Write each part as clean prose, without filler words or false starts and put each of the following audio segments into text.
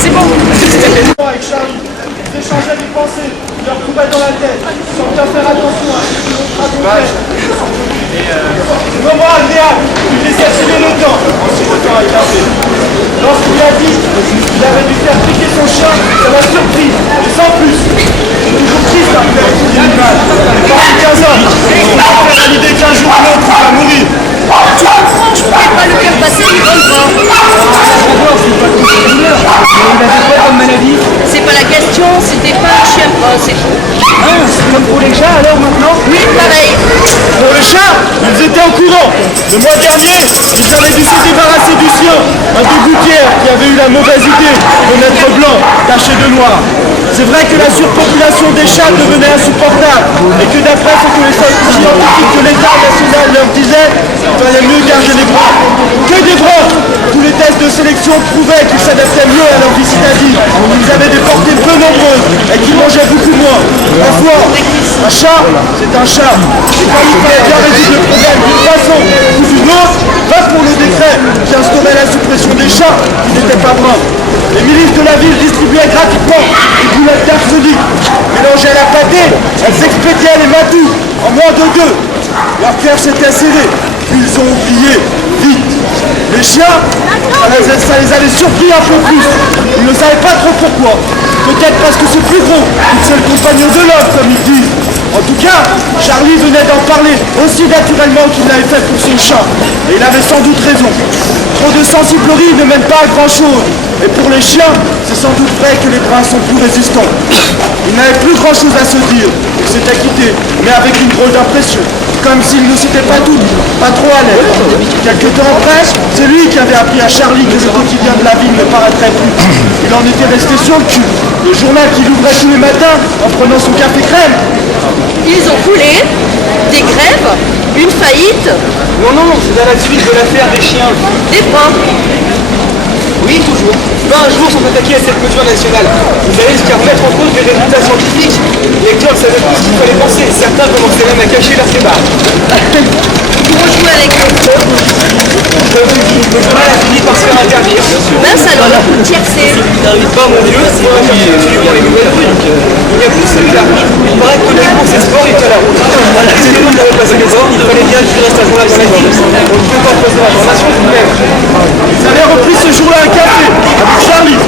C'est bon. Avec Charlie, ils échangeaient des pensées, ils leur couraient dans la tête, sans bien faire attention à ce qu'ils ont raconté. Le moment agréable, il les a filé le temps. Ensuite, le temps est passé. Lorsqu'il a dit qu'il avait dû faire piquer son chien, ça m'a surpris, mais sans plus. Toujours triste à faire étudier l'image. Parmi 15 ans, on va faire à l'idée qu'un jour ou l'autre, il va mourir. Tu comprends, je pouvais pas le faire passer, il vole pas. C'est pas la question, c'était pas un chien. C'est Comme pour les chats alors maintenant? oui, pareil. Pour le chat, ils étaient au courant. Le mois dernier, ils avaient dû se débarrasser du sien, un des gouttières qui avait eu la mauvaise idée de mettre blanc, taché de noir. C'est vrai que la surpopulation des chats devenait insupportable et que d'après ce que les scientifiques de l'État national leur disaient, il fallait mieux garder les bras. Que des bras! Tous les tests de sélection prouvaient qu'ils s'adaptaient mieux à leur vie citadine. Ils avaient des portées peu nombreuses et qu'ils mangeaient beaucoup moins. Parfois, un chat, c'est un chat. Et quand il fallait bien résoudre le problème d'une façon ou d'une autre, va pour le décret qui instaurait la suppression des chats qui n'étaient pas bruns. Les milices de la ville distribuaient gratuitement des boulettes d'arsenic. Mélangées à la pâtée, elles expédiaient les matous en moins de 2. Leur cœur s'était serré, puis ils ont oublié, vite. Les chiens, ça les avait surpris un peu plus. Ils ne savaient pas trop pourquoi. Peut-être parce que c'est plus gros, c'est le compagnon de l'homme, comme ils disent. En tout cas, Charlie venait d'en parler aussi naturellement qu'il l'avait fait pour son chat. Et il avait sans doute raison. Trop de sensiblerie ne mène pas à grand chose. Et pour les chiens, c'est sans doute vrai que les bruns sont plus résistants. Il n'avait plus grand chose à se dire. Il s'était quitté, mais avec une drôle d'impression. Comme s'il ne s'était pas tout, pas trop à l'aise. Quelque temps après, c'est lui qui avait appris à Charlie que le quotidien de la ville ne paraîtrait plus. Il en était resté sur le cul. Le journal qu'il ouvrait tous les matins en prenant son café crème. Ils ont coulé, des grèves, une faillite, Non, c'est à la suite de l'affaire des chiens. des pains. Oui, toujours. 20 jours sont attaqués à cette mesure nationale. Vous allez jusqu'à remettre en cause des résultats scientifiques. Les lecteurs savaient plus ce qu'il fallait penser. Certains commençaient même à cacher leurs démarches. Pour jouer avec eux. Le journal a fini par se faire interdire. Mince alors, leur coup de tiercé. Oh mon Dieu, c'est pas absolument les nouvelles rues. Il n'y a plus celui-là. Il paraît que les courses et sports est à la route. Si les autres avaient passé les bords, il fallait bien qu'il reste un journal dans la ville. On ne peut pas poser l'information tout de même. Ils avaient repris ce jour-là un café avec Charlie.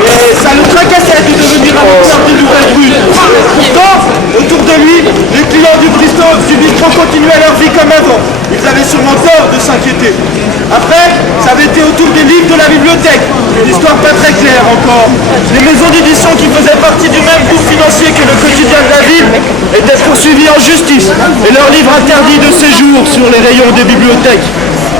Mais ça le tracassait de devenir un acteur des nouvelles rues. Pourtant, autour de lui, les clients du bistrot continuaient leur vie comme avant. Ils avaient sûrement tort de s'inquiéter. Après, ça avait été autour des livres de la bibliothèque. Une histoire pas très claire encore. Les maisons d'édition qui faisaient partie du même groupe financier que le quotidien de la ville étaient poursuivis en justice et leurs livres interdits de séjour sur les rayons des bibliothèques.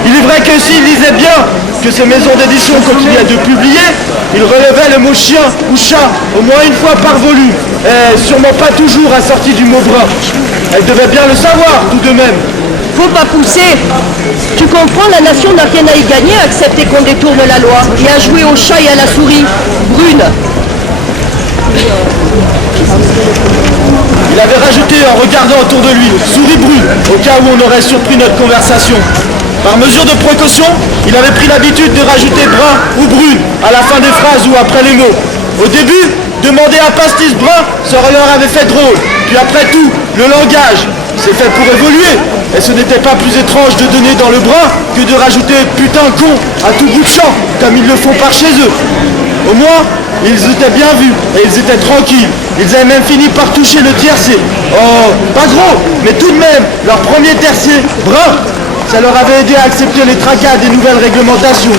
Il est vrai que s'ils lisaient bien que ces maisons d'édition continuaient de publier, ils relevaient le mot chien ou chat au moins une fois par volume, et sûrement pas toujours assorti du mot brun. Elles devaient bien le savoir tout de même. Faut pas pousser. Tu comprends, la nation n'a rien à y gagner à accepter qu'on détourne la loi et à jouer au chat et à la souris. Brune. Il avait rajouté en regardant autour de lui, souris brune, au cas où on aurait surpris notre conversation. Par mesure de précaution, il avait pris l'habitude de rajouter brun ou brune à la fin des phrases ou après les mots. Au début, demander un pastis brun, ça leur avait fait drôle. Puis après tout, le langage, c'est fait pour évoluer. Et ce n'était pas plus étrange de donner dans le brun que de rajouter putain con à tout bout de champ, comme ils le font par chez eux. Au moins, ils étaient bien vus et ils étaient tranquilles. Ils avaient même fini par toucher le tiercé. Oh, pas gros, mais tout de même, leur premier tertier, brun, ça leur avait aidé à accepter les tracas des nouvelles réglementations.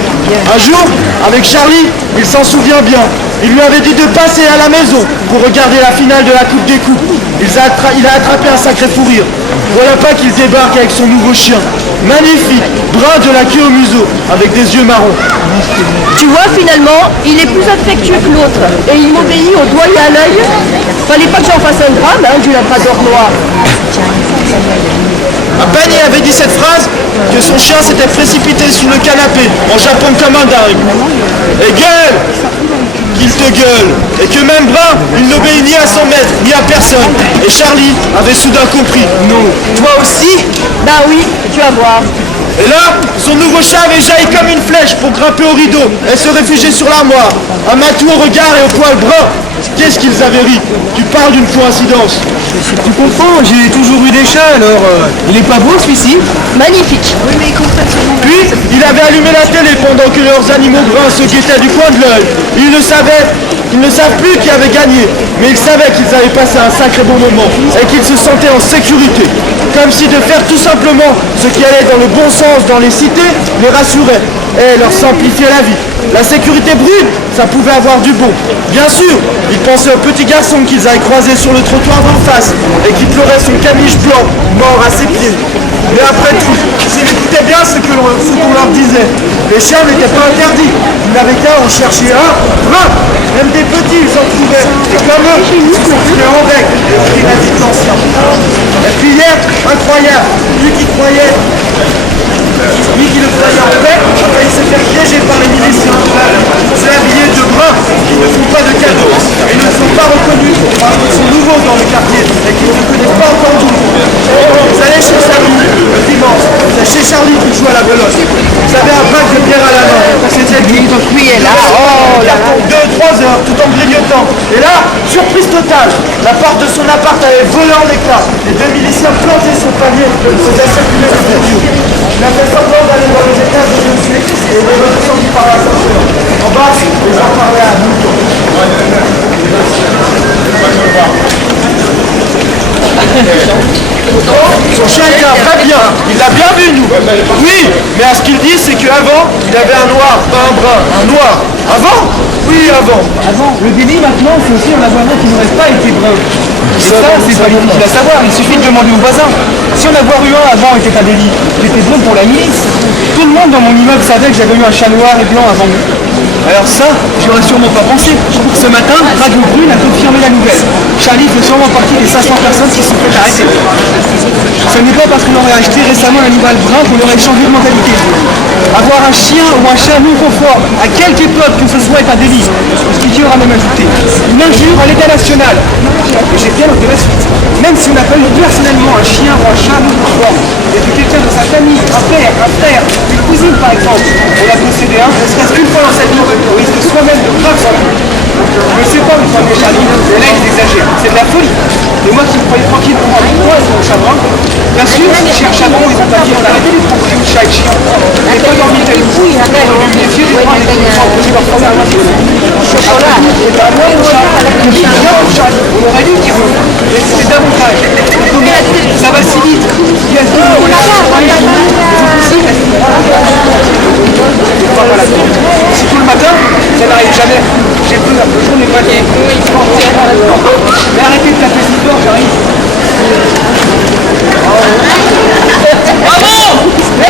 Un jour, avec Charlie, il s'en souvient bien. Il lui avait dit de passer à la maison pour regarder la finale de la Coupe des Coupes. Il a attrapé un sacré fou rire. Voilà pas qu'il débarque avec son nouveau chien. Magnifique, brun de la queue au museau, avec des yeux marrons. Tu vois, finalement, il est plus affectueux que l'autre. Et il m'obéit au doigt et à l'œil. Fallait pas que j'en fasse un drame, hein, du labrador noir. À peine il avait dit cette phrase que son chien s'était précipité sous le canapé en jappant comme un dingue. Et gueule qu'il te gueule. Et que même Brun, il n'obéit ni à son maître, ni à personne. Et Charlie avait soudain compris. Non. Toi aussi? Bah oui, tu vas voir. Et là, son nouveau chat avait jailli comme une flèche pour grimper au rideau et se réfugier sur l'armoire. Un matou au regard et au poil brun. Qu'est-ce qu'ils avaient ri? Tu parles d'une coïncidence. Tu comprends, j'ai toujours eu des chats, alors il est pas beau celui-ci? Magnifique. Puis, il avait allumé la télé pendant que leurs animaux bruns se guettaient du coin de l'œil. Ils ne savent plus qui avait gagné, mais ils savaient qu'ils avaient passé un sacré bon moment et qu'ils se sentaient en sécurité. Comme si de faire tout simplement ce qui allait dans le bon sens dans les cités les rassurait et leur simplifiait la vie. La sécurité brune, ça pouvait avoir du bon. Bien sûr, ils pensaient au petit garçon qu'ils avaient croisé sur le trottoir d'en face et qui pleurait son caniche blanc, mort à ses pieds. Mais après tout, s'ils écoutaient bien ce qu'on leur disait, les chiens n'étaient pas interdits. Ils n'avaient qu'à en chercher un, même des petits, ils en trouvaient. Et comme eux, ils sont plus en règle, et la vie de l'ancien. Et puis hier, incroyable, lui qui le croyait en paix, il s'est fait piéger par les miliciens. C'est habillé de brun, qui ne font pas de cadeaux. Ils ne sont pas reconnus parce qu'ils sont nouveaux dans le quartier et qu'ils ne connaissent pas encore tout. Vous allez chez Charlie, le dimanche, c'est chez Charlie qui joue à la belote. Vous avez un bac de bière à la main. C'était lui. Oui, et là, oh là là. 2-3 heures tout en grignotant. Et là, surprise totale, la porte de son appart avait volé en éclats. Les deux miliciens plantaient son panier faisaient circuler le studio. Il a fait semblant d'aller dans les étages de dessus et il est descendu par l'ascenseur. En bas, les gens parlaient à nous. Son chien était un vrai bien, il l'a bien vu nous. Oui, mais à ce qu'il dit, c'est qu'avant, il avait un noir, pas un brun, un noir. Avant? Oui, avant. Avant, le délit maintenant, c'est aussi en avoir un qui n'aurait pas été brun. Et ça, c'est pas difficile à savoir, il suffit de demander aux voisins. Si en avoir eu un avant était un délit, j'étais bon pour la milice. Tout le monde dans mon immeuble savait que j'avais eu un chat noir et blanc avant. Alors ça, j'y aurais sûrement pas pensé. Ce matin, Radio Brune a confirmé la nouvelle. Charlie fait sûrement partie des 500 personnes qui se sont fait arrêter. Ce n'est pas parce qu'on aurait acheté récemment un animal brun qu'on aurait changé de mentalité. Avoir un chien ou un chat non conforme, à quelque époque que ce soit, est un délit. L'expliqueur a même ajouté une injure à l'état national. Et j'ai bien noté la suite. Même si on n'a pas eu personnellement un chien ou un chat non conforme, et que quelqu'un de sa famille, un père, un frère, une cousine par exemple, on a possédé un, ne serait-ce qu'une fois dans sa vie, on risque soi-même de graves ennuis. Je ne sais pas où prendre les Charlie, mais là ils exagèrent, c'est de la folie. Et moi qui me croyais tranquille pour moi, moi ils sont au chabron. Bien sûr, si j'ai un chabron, ils ont pas dit on a arrêté les propriétés de chat et chien. On n'est pas dormi tel coup, les vieux des gens qui ont posé leur première main. Chocolat, c'est pas moi mon chat, c'est bien mon chat. On aurait dû dire, mais c'est davantage. Ça va si vite. Il y a tout le surtout le matin, ça n'arrive jamais. J'ai peur, le jour n'est pas lié. Mais arrêtez de taper